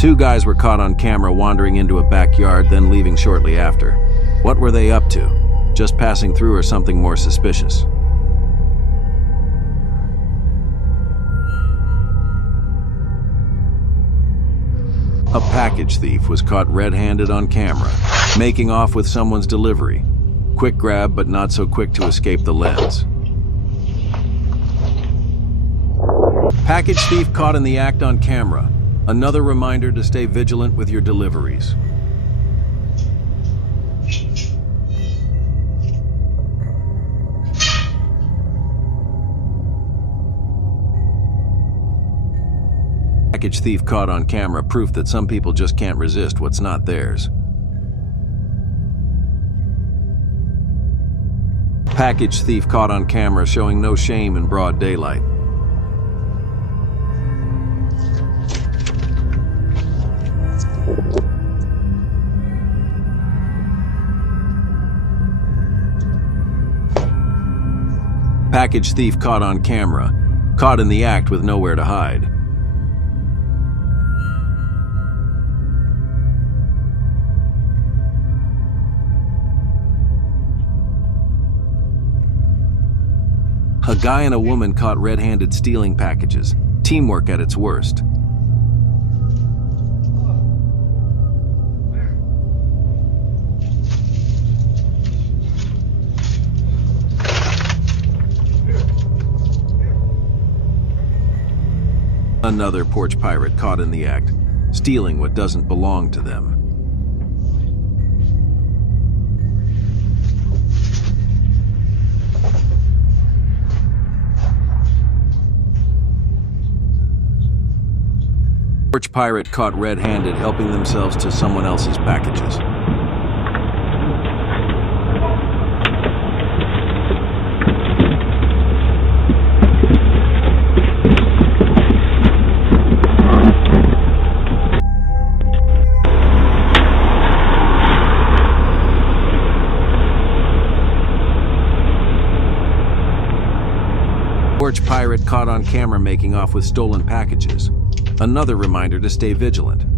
Two guys were caught on camera wandering into a backyard, then leaving shortly after. What were they up to? Just passing through or something more suspicious? A package thief was caught red-handed on camera, making off with someone's delivery. Quick grab, but not so quick to escape the lens. Package thief caught in the act on camera. Another reminder to stay vigilant with your deliveries. Package thief caught on camera, proof that some people just can't resist what's not theirs. Package thief caught on camera, showing no shame in broad daylight. Package thief caught on camera, caught in the act with nowhere to hide. A guy and a woman caught red-handed stealing packages. Teamwork at its worst. Another porch pirate caught in the act, stealing what doesn't belong to them. Porch pirate caught red-handed helping themselves to someone else's packages. Porch pirate caught on camera making off with stolen packages. Another reminder to stay vigilant.